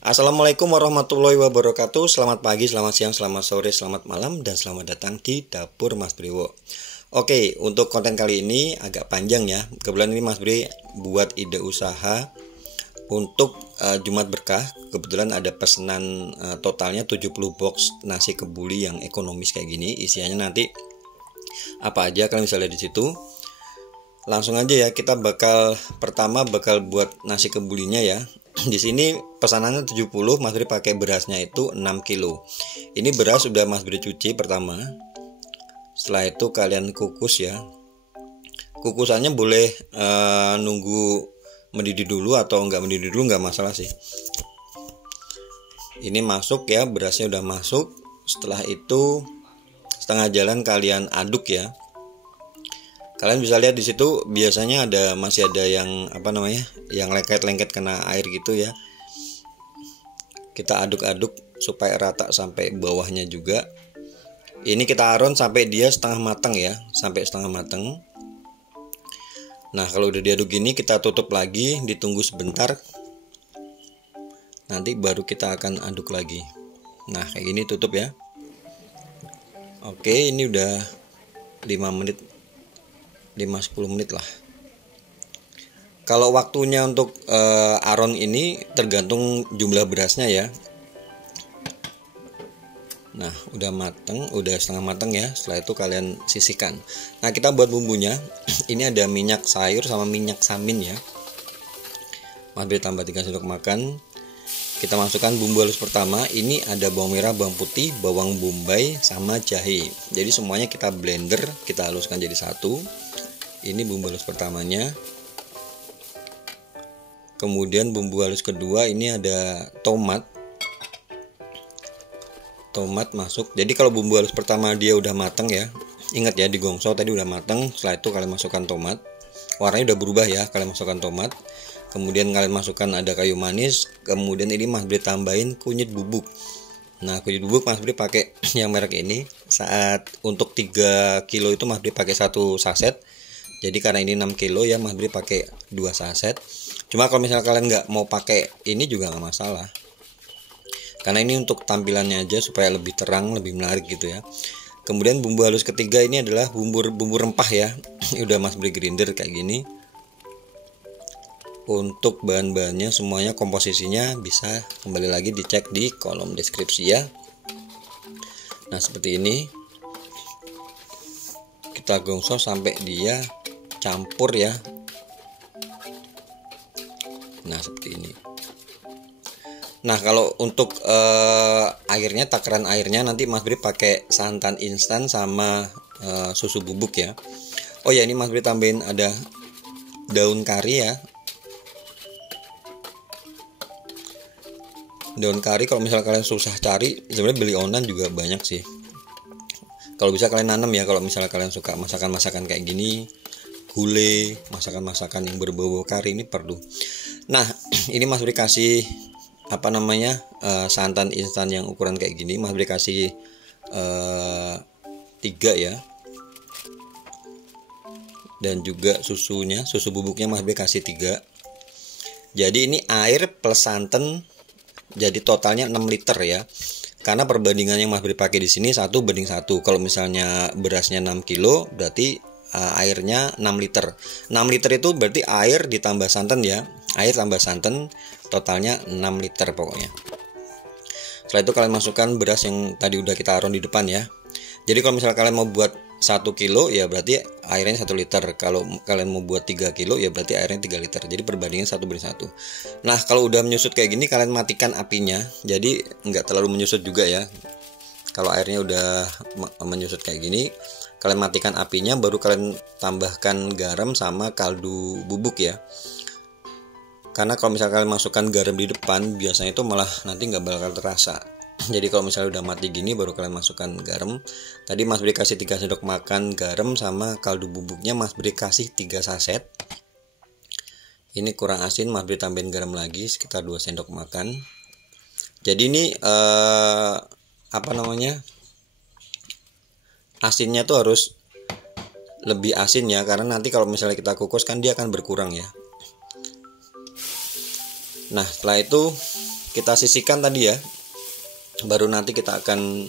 Assalamualaikum warahmatullahi wabarakatuh. Selamat pagi, selamat siang, selamat sore, selamat malam, dan selamat datang di Dapur Mas Briwo. Oke, untuk konten kali ini agak panjang ya. Kebetulan ini Mas Bri buat ide usaha untuk Jumat Berkah. Kebetulan ada pesanan totalnya 70 box nasi kebuli yang ekonomis kayak gini. Isiannya nanti apa aja kalian bisa lihat di situ. Langsung aja ya, kita pertama bakal buat nasi kebulinya ya. Di sini pesanannya 70, Mas Bri pakai berasnya itu 6 kilo. Ini beras sudah Mas Bri cuci pertama. Setelah itu kalian kukus ya. Kukusannya boleh nunggu mendidih dulu atau enggak mendidih dulu, enggak masalah sih. Ini masuk ya, berasnya udah masuk. Setelah itu setengah jalan kalian aduk ya. Kalian bisa lihat di situ biasanya masih ada yang yang lengket-lengket kena air gitu ya. Kita aduk-aduk supaya rata sampai bawahnya juga. Ini kita aron sampai dia setengah matang ya, sampai setengah matang. Nah, kalau udah diaduk gini kita tutup lagi, ditunggu sebentar. Nanti baru kita akan aduk lagi. Nah, kayak gini tutup ya. Oke, ini udah 5-10 menit lah. Kalau waktunya untuk aron ini tergantung jumlah berasnya ya. Nah, udah mateng, udah setengah mateng ya. Setelah itu kalian sisihkan. Nah, kita buat bumbunya. Ini ada minyak sayur sama minyak samin ya. Mas Bri tambah 3 sendok makan. Kita masukkan bumbu halus pertama. Ini ada bawang merah, bawang putih, bawang bombay sama jahe. Jadi semuanya kita blender, kita haluskan jadi satu. Ini bumbu halus pertamanya. Kemudian bumbu halus kedua, ini ada tomat masuk. Jadi kalau bumbu halus pertama dia udah matang ya, ingat ya, di gongso tadi udah matang. Setelah itu kalian masukkan tomat, warnanya udah berubah ya, kalian masukkan tomat. Kemudian kalian masukkan ada kayu manis. Kemudian ini Mas Bri tambahin kunyit bubuk. Nah, kunyit bubuk Mas Bri pakai yang merek ini. Saat untuk 3 kilo itu Mas Bri pakai 1 saset. Jadi karena ini 6 kilo ya, Mas Bri pakai 2 saset. Cuma kalau misalnya kalian nggak mau pakai ini juga nggak masalah. Karena ini untuk tampilannya aja supaya lebih terang, lebih menarik gitu ya. Kemudian bumbu halus ketiga ini adalah bumbu rempah ya. Udah Mas Bri grinder kayak gini. Untuk bahan-bahannya semuanya komposisinya bisa kembali lagi dicek di kolom deskripsi ya. Nah, seperti ini. Kita gongso sampai dia campur ya. Nah, seperti ini. Nah, kalau untuk airnya, takaran airnya nanti Mas Bri pakai santan instan sama susu bubuk ya. Oh ya, ini Mas Bri tambahin ada daun kari ya. Daun kari kalau misalnya kalian susah cari, sebenarnya beli online juga banyak sih. Kalau bisa kalian nanam ya, kalau misalnya kalian suka masakan-masakan kayak gini, gulai, masakan-masakan yang berbau kari ini perlu. Nah, ini Mas Bri kasih santan instan yang ukuran kayak gini. Mas Bri kasih 3 ya. Dan juga susu bubuknya Mas Bri kasih 3. Jadi ini air plus santan, jadi totalnya 6 liter ya. Karena perbandingannya Mas Bri pakai di sini 1:1. Kalau misalnya berasnya 6 kilo berarti airnya 6 liter. 6 liter itu berarti air ditambah santan ya. Air tambah santan totalnya 6 liter pokoknya. Setelah itu kalian masukkan beras yang tadi udah kita aron di depan ya. Jadi kalau misalnya kalian mau buat 1 kilo ya berarti airnya 1 liter. Kalau kalian mau buat 3 kilo ya berarti airnya 3 liter. Jadi perbandingan 1:1. Nah, kalau udah menyusut kayak gini kalian matikan apinya. Jadi nggak terlalu menyusut juga ya. Kalau airnya udah menyusut kayak gini, kalian matikan apinya, baru kalian tambahkan garam sama kaldu bubuk ya. Karena kalau misalnya kalian masukkan garam di depan, biasanya itu malah nanti nggak bakal terasa. Jadi kalau misalnya udah mati gini baru kalian masukkan garam. Tadi Mas Bri kasih 3 sendok makan garam, sama kaldu bubuknya Mas Bri kasih 3 saset. Ini kurang asin, Mas Bri tambahin garam lagi sekitar 2 sendok makan. Jadi ini asinnya tuh harus lebih asin ya, karena nanti kalau misalnya kita kukus kan dia akan berkurang ya. Nah, setelah itu kita sisihkan tadi ya. Baru nanti kita akan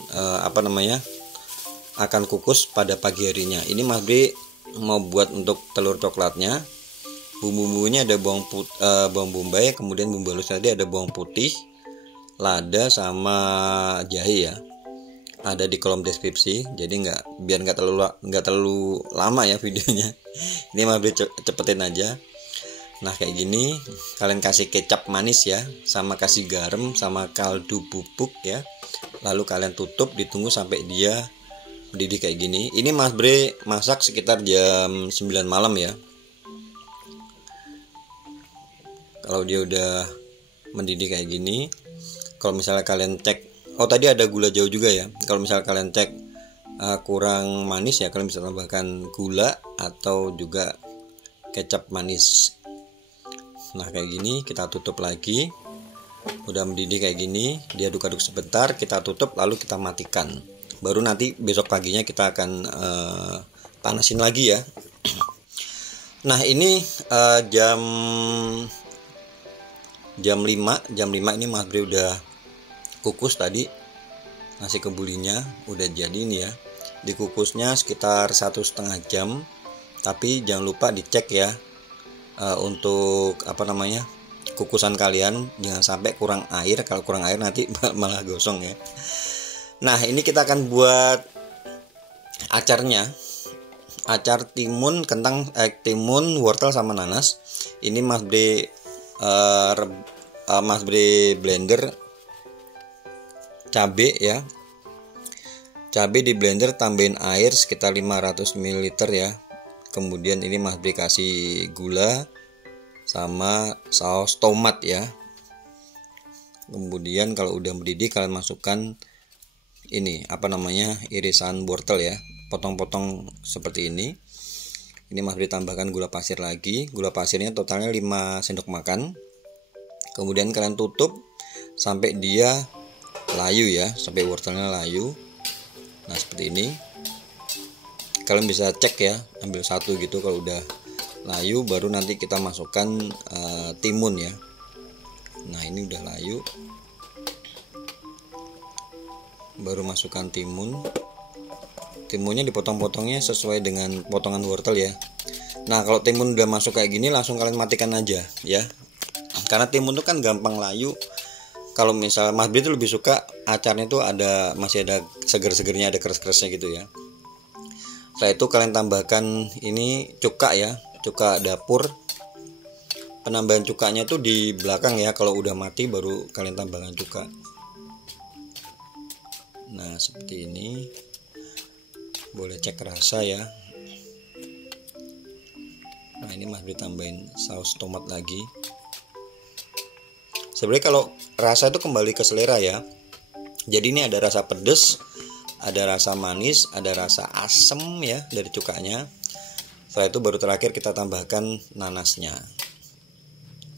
akan kukus pada pagi harinya. Ini Mas Bri mau buat untuk telur coklatnya. Bumbu-bumbunya ada bawang bombay, kemudian bumbu halus tadi ada bawang putih, lada sama jahe ya. Ada di kolom deskripsi. Jadi biar nggak terlalu lama ya videonya. Ini Mas Bri cepetin aja. Nah kayak gini, kalian kasih kecap manis ya, sama kasih garam, sama kaldu bubuk ya. Lalu kalian tutup, ditunggu sampai dia mendidih kayak gini. Ini Mas Bre masak sekitar jam 9 malam ya. Kalau dia udah mendidih kayak gini, kalau misalnya kalian cek, oh tadi ada gula jawa juga ya. Kalau misalnya kalian cek kurang manis ya, kalian bisa tambahkan gula atau juga kecap manis. Nah kayak gini, kita tutup lagi. Udah mendidih kayak gini, dia aduk-aduk sebentar, kita tutup lalu kita matikan. Baru nanti besok paginya kita akan panasin lagi ya. Nah ini jam 5 ini Mas Bre udah kukus tadi nasi kebulinya, udah jadi ini ya. Dikukusnya sekitar 1,5 jam, tapi jangan lupa dicek ya. Untuk kukusan kalian jangan sampai kurang air. Kalau kurang air nanti malah gosong ya. Nah ini kita akan buat acarnya, acar timun, timun, wortel sama nanas. Ini Mas Bre blender cabe ya. Cabe di blender, tambahin air sekitar 500 ml ya. Kemudian ini Mas Bre kasih gula sama saus tomat ya. Kemudian kalau udah mendidih kalian masukkan ini irisan wortel ya, potong-potong seperti ini. Ini Mas Bre tambahkan gula pasir lagi. Gula pasirnya totalnya 5 sendok makan. Kemudian kalian tutup sampai dia layu ya, sampai wortelnya layu. Nah seperti ini. Kalian bisa cek ya, ambil satu gitu. Kalau udah layu baru nanti kita masukkan timun ya. Nah ini udah layu, baru masukkan timunnya dipotong-potongnya sesuai dengan potongan wortel ya. Nah kalau timun udah masuk kayak gini langsung kalian matikan aja ya, karena timun itu kan gampang layu. Kalau misalnya Mas Bre itu lebih suka acarnya tuh masih ada seger-segernya, ada keras-kerasnya gitu ya. Setelah itu kalian tambahkan ini cuka ya, cuka dapur. Penambahan cukanya tuh di belakang ya, kalau udah mati baru kalian tambahkan cuka. Nah seperti ini, boleh cek rasa ya. Nah ini Mas Bre tambahin saus tomat lagi. Sebenarnya kalau rasa itu kembali ke selera ya. Jadi ini ada rasa pedas, ada rasa manis, ada rasa asem ya dari cukanya. Setelah itu baru terakhir kita tambahkan nanasnya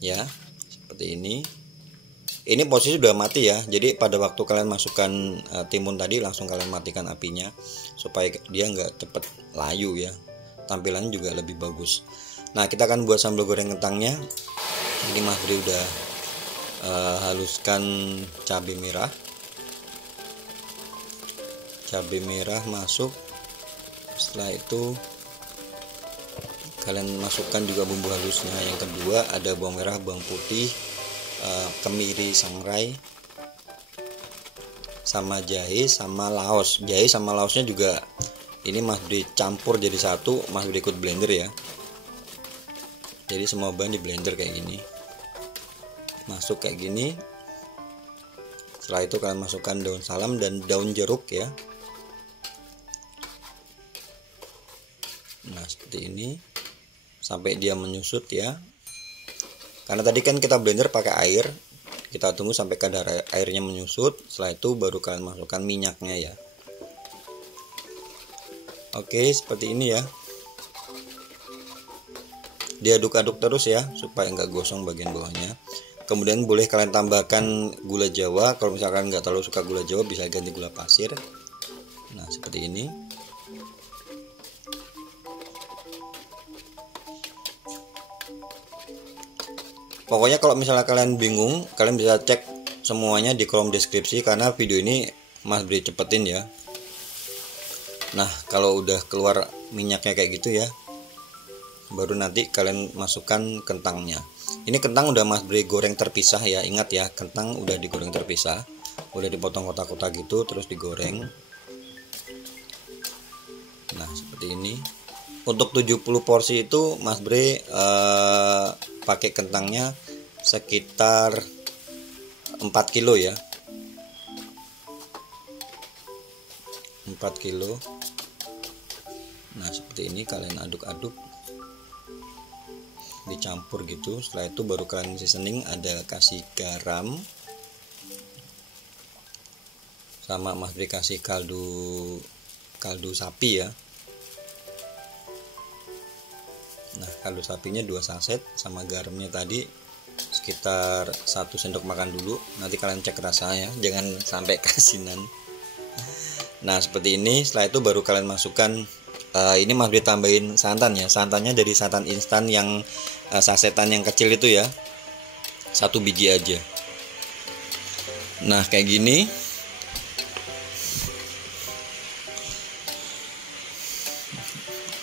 ya, seperti ini. Ini posisi sudah mati ya, jadi pada waktu kalian masukkan timun tadi langsung kalian matikan apinya supaya dia nggak cepet layu ya, tampilannya juga lebih bagus. Nah kita akan buat sambal goreng kentangnya. Ini Mas Bre udah haluskan cabai merah masuk. Setelah itu kalian masukkan juga bumbu halusnya. Yang kedua ada bawang merah, bawang putih, kemiri sangrai, sama jahe sama laos. Jahe sama laosnya juga ini Mas Bre campur jadi satu, Mas Bre ikut blender ya. Jadi semua bahan di blender kayak gini, masuk kayak gini. Setelah itu kalian masukkan daun salam dan daun jeruk ya. Nah seperti ini sampai dia menyusut ya. Karena tadi kan kita blender pakai air, kita tunggu sampai kadar airnya menyusut. Setelah itu baru kalian masukkan minyaknya ya. Oke seperti ini ya. Diaduk-aduk terus ya supaya nggak gosong bagian bawahnya. Kemudian boleh kalian tambahkan gula jawa. Kalau misalkan nggak terlalu suka gula jawa bisa ganti gula pasir. Nah seperti ini. Pokoknya kalau misalnya kalian bingung, kalian bisa cek semuanya di kolom deskripsi karena video ini Mas Bre cepetin ya. Nah, kalau udah keluar minyaknya kayak gitu ya, baru nanti kalian masukkan kentangnya. Ini kentang udah Mas Bre goreng terpisah ya. Ingat ya, kentang udah digoreng terpisah. Udah dipotong kotak-kotak gitu terus digoreng. Nah, seperti ini. Untuk 70 porsi itu Mas Bre pakai kentangnya sekitar 4 kilo ya. 4 kilo. Nah, seperti ini kalian aduk-aduk, dicampur gitu. Setelah itu baru kalian seasoning, ada kasih garam, sama Mas Bre kasih kaldu sapi ya. Nah, kaldu sapinya 2 saset sama garamnya tadi sekitar 1 sendok makan dulu. Nanti kalian cek rasanya, jangan sampai keasinan. Nah, seperti ini. Setelah itu baru kalian masukkan ini Mas Bre tambahin santan ya. Santannya dari santan instan yang sasetan yang kecil itu ya. 1 biji aja. Nah, kayak gini.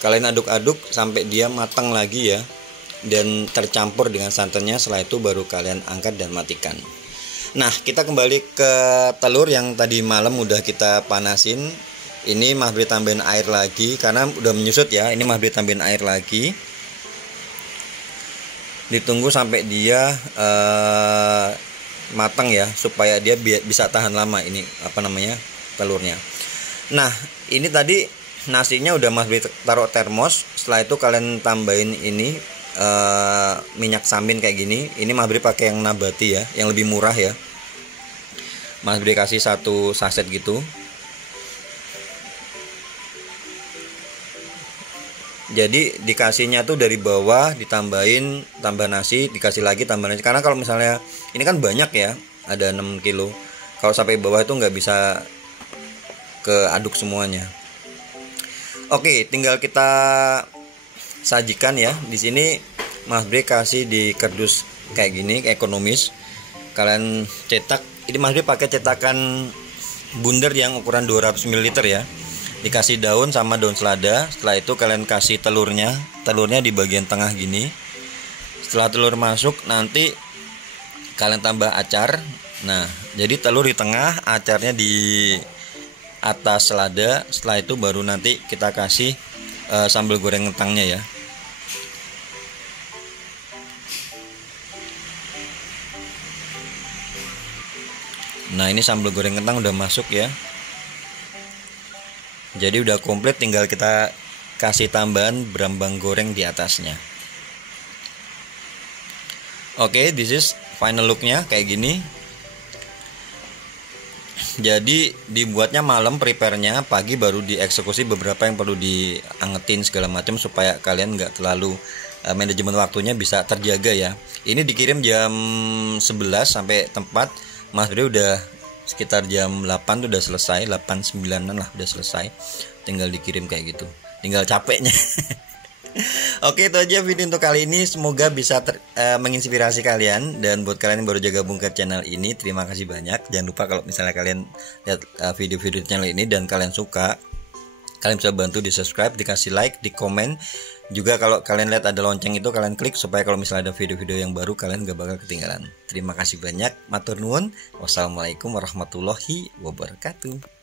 Kalian aduk-aduk sampai dia matang lagi ya, dan tercampur dengan santannya. Setelah itu baru kalian angkat dan matikan. Nah, kita kembali ke telur yang tadi malam udah kita panasin. Ini Mas Bre tambahin air lagi karena udah menyusut ya. Ini Mas Bre tambahin air lagi. Ditunggu sampai dia matang ya, supaya dia bisa tahan lama ini telurnya. Nah, ini tadi nasinya udah Mas Bre taruh termos. Setelah itu kalian tambahin ini minyak samin kayak gini. Ini Mas Bre pakai yang nabati ya, yang lebih murah ya. Mas Bre kasih 1 saset gitu. Jadi dikasihnya tuh dari bawah, ditambahin, tambah nasi, dikasih lagi tambah nasi. Karena kalau misalnya ini kan banyak ya, ada 6 kilo. Kalau sampai bawah itu nggak bisa keaduk semuanya. Oke, tinggal kita sajikan ya. Di sini Mas Bre kasih di kardus kayak gini, ekonomis. Kalian cetak. Ini Mas Bre pakai cetakan bundar yang ukuran 200 ml ya. Dikasih daun sama daun selada. Setelah itu kalian kasih telurnya. Telurnya di bagian tengah gini. Setelah telur masuk, nanti kalian tambah acar. Nah, jadi telur di tengah, acarnya di atas selada. Setelah itu baru nanti kita kasih sambal goreng kentangnya ya. Nah, ini sambal goreng kentang udah masuk ya. Jadi udah komplit, tinggal kita kasih tambahan berambang goreng di atasnya. Oke, this is final looknya kayak gini. Jadi dibuatnya malam, prepare-nya pagi baru dieksekusi beberapa yang perlu diangetin segala macam supaya kalian nggak terlalu manajemen waktunya bisa terjaga ya. Ini dikirim jam 11 sampai tempat. Mas Bre udah sekitar jam 8 tuh udah selesai, 8-9an lah udah selesai. Tinggal dikirim kayak gitu. Tinggal capeknya. Oke, itu aja video untuk kali ini. Semoga bisa menginspirasi kalian. Dan buat kalian yang baru gabung ke channel ini, terima kasih banyak. Jangan lupa kalau misalnya kalian lihat video-video channel ini dan kalian suka, kalian bisa bantu di subscribe, dikasih like, di komen. Juga kalau kalian lihat ada lonceng itu, kalian klik supaya kalau misalnya ada video-video yang baru kalian gak bakal ketinggalan. Terima kasih banyak. Matur nuwun. Wassalamualaikum warahmatullahi wabarakatuh.